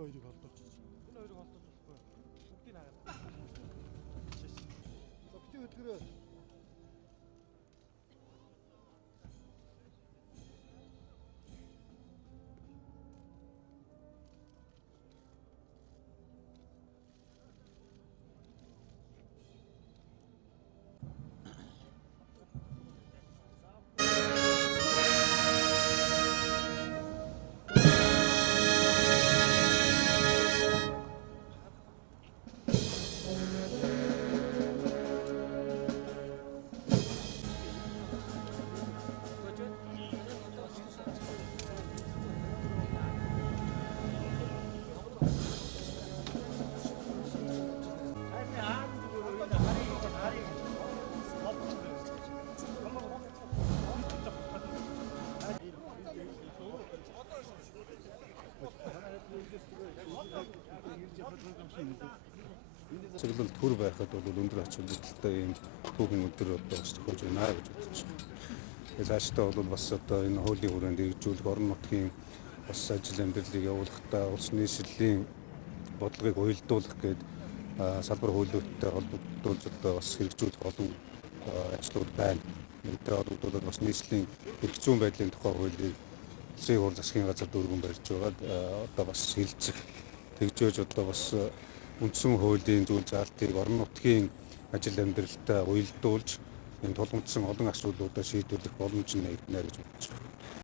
хоёрыг холдоочих. Энэ хоёрыг холдоочихгүй. Бүгдийг хагаад. За бити өдрөө. Цэглэл төр байхад бол өндөр ач холбогдолтой ийм түүхэн өдөр одоо бас төхөж байна гэж бодож байна. Тэгээд цаашдаа бол бас одоо энэ хуулийн хүрээнд хэрэгжүүлэх орон нутгийн бас ажил амьдралыг явуулахдаа улс нийслэлийн бодлогыг уялдуулах гээд салбар хуулиудтай холбогдуулж одоо бас хэрэгжүүлэх олон ажлууд байна. Үүнтэй холбогдуулаад бас нийслэлийн эрх зүйн байдлын тухай хуулийг Улсын хурлын засгийн газар дөрвөн барьж байгаад одоо бас хилцэх тэгжээж одоо бас үндсэн хуулийн зүйл заалтыг орон нутгийн ажил амьдралтай уялдуулж энэ тулгымдсан олон асуудлуудаа шийдвэрлэх боломж нэгнэ гэж бодож байна.